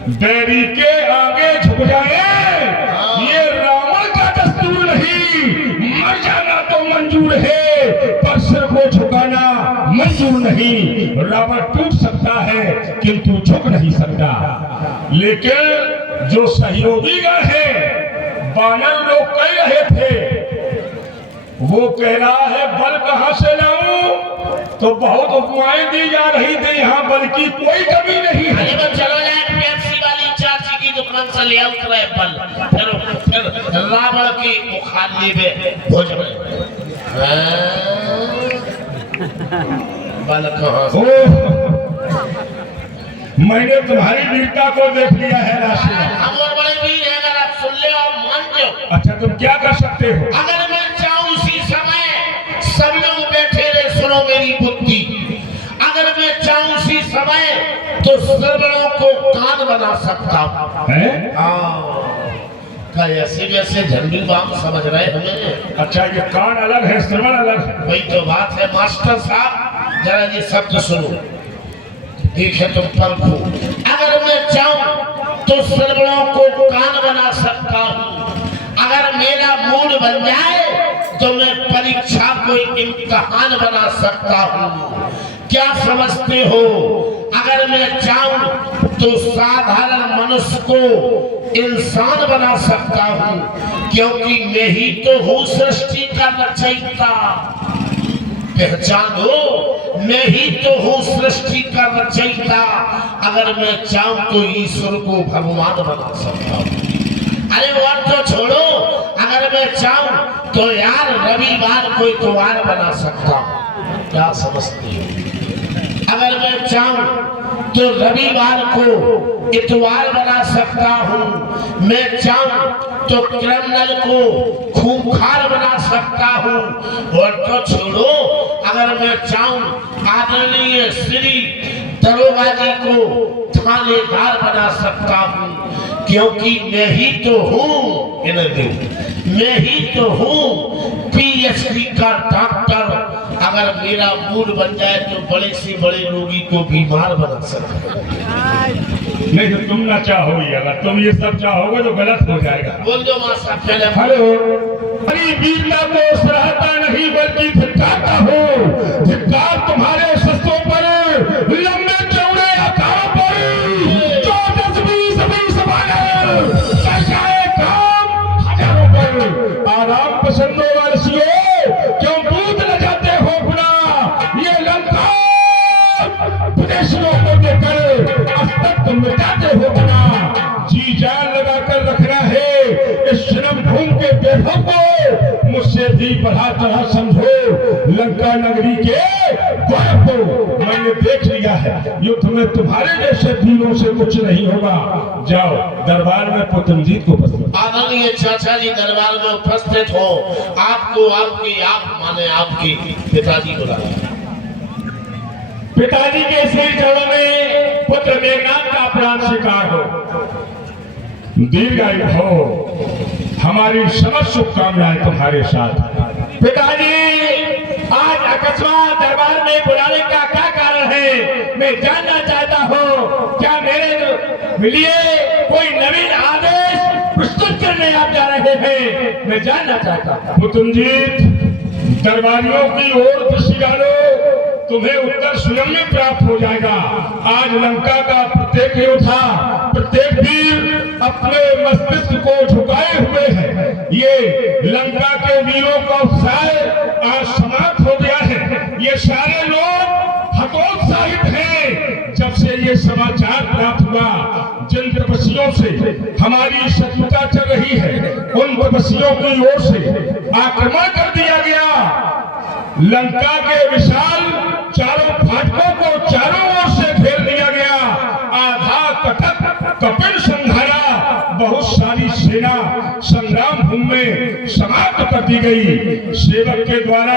बैरी के आगे झुक जाए ये रावण का दस्तूर नहीं। मर जाना तो मंजूर है पर सिर को झुकाना मंजूर नहीं। रावण टूट सकता है किंतु झुक नहीं सकता। लेकिन जो सहयोगी गण है, बानर लोग कह रहे थे, वो कह रहा है बल कहां से लाऊं, तो बहुत उपमाएं दी जा रही थी, यहाँ बल की कोई कमी नहीं है। चलो यार पेप्सी वाली चाची की दुकान से ले आओ बल। फिर रावण की मुखाली में भोज में बल कहां। मैंने तुम्हारी वीरता को देख लिया है राशि। हम और बड़े वीर हैं, अगर आप सुन ले और मान जाओ। अच्छा तुम क्या कर सकते हो? अगर मैं चाहूं उसी समय सब लोग बैठे रहे, सुनो मेरी बुद्धि। अगर मैं चाहूं उसी समय तो श्रवणों को कान बना सकता हूं। ऐसे वैसे झंडी बाम समझ रहे हमें। अच्छा ये कान अलग है श्रवण अलग है। वही तो बात है मास्टर साहब, जरा ये शब्द सुनो, देखे तुम परखो। अगर मैं चाहूं तो श्रवणों को कान बना सकता हूं। अगर मेरा मूड बन जाए तो मैं परीक्षा को इम्तिहान बना सकता हूं। क्या समझते हो? अगर मैं चाहूं तो साधारण मनुष्य को इंसान बना सकता हूं, क्योंकि मैं ही तो हूं सृष्टि का रचयिता। पहचानो, मैं ही तो हूँ सृष्टि का रचयिता। अगर मैं चाहूं तो ईश्वर को भगवान बना सकता हूँ। अरे और तो छोड़ो, अगर मैं चाहूं तो यार रविवार को इतवार बना सकता हूँ। क्या समझते हो? अगर मैं चाहूं तो रविवार को इतवार बना सकता हूँ। मैं चाहूं तो क्रिमिनल को खूंखार बना सकता हूँ। और तो छोड़ो, अगर मैं चाहूं आदरणीय श्री दरोगा जी को थानेदार बना सकता हूँ, क्योंकि मैं ही तो हूँ, मैं ही तो हूँ पीएचडी का डॉक्टर। अगर मेरा मूड बन जाए तो बड़े से बड़े रोगी को बीमार बना सकता। नहीं तो तुम ना चाहोगे, अगर तुम ये सब चाहोगे तो गलत हो जाएगा। बोल दो मां साहब पहले। हेलो, अरे वीरता को सराहता नहीं बल्कि धिक्कारता हूँ। धिक्कार तुम्हारे शस्त्रों पर, लंबे चौड़े आकारों पर, जो 10-20 बानर, कैसाए काम हजारों पर। आराम पसंदों वासियों, क्यों दूध न जाते हो अपना? ये लंका विदेशियों को देकर अस्तित्व मिटाते हो अपना। जी जान लगा कर रखना है इस श्रम भूमि के पेड़ों को। मुझसे भी बढ़ा चढ़ा समझो लंका नगरी के गौरव को। मैंने देख लिया है युद्ध में तुम्हारे जैसे वीरों से कुछ नहीं होगा। जाओ दरबार में पुतंजीत को उपस्थित। आदरणीय चाचा जी दरबार में उपस्थित हो। आपको आपकी आप माने आपकी पिताजी बुला। पिताजी के श्री चरणों में पुत्र मेघनाथ का प्राण स्वीकार हो। दीर्घायु हो। हमारी समस्त शुभकामनाएं तुम्हारे साथ। पिताजी आज अकस्मात दरबार में बुलाने का क्या कारण है, मैं जानना चाहता हूँ। क्या मेरे लिए कोई नवीन आदेश प्रस्तुत करने आप जा रहे हैं? मैं जानना चाहता हूँ। पुतंजीत, दरबारियों की ओर दृष्टि डालो, तुम्हें उत्तर स्वयं में प्राप्त हो जाएगा। आज लंका का प्रत्येक योद्धा, प्रत्येक वीर अपने मस्तिष्क को झुकाए हुए है। ये लंका के वीरों का उत्साह आज समाप्त हो गया है। ये सारे लोग हतोत्साहित हैं जब से ये समाचार प्राप्त हुआ। जिन तपस्वियों से हमारी शत्रुता चल रही है, उन तपस्वियों की ओर से आक्रमण कर दिया गया। लंका के विशाल चारों फाटकों को चारों ओर से घेर दिया गया। आधा कटक कपिल संघारा, बहुत सारी सेना संग्राम भूमि में समाप्त कर दी गई। सेवक के द्वारा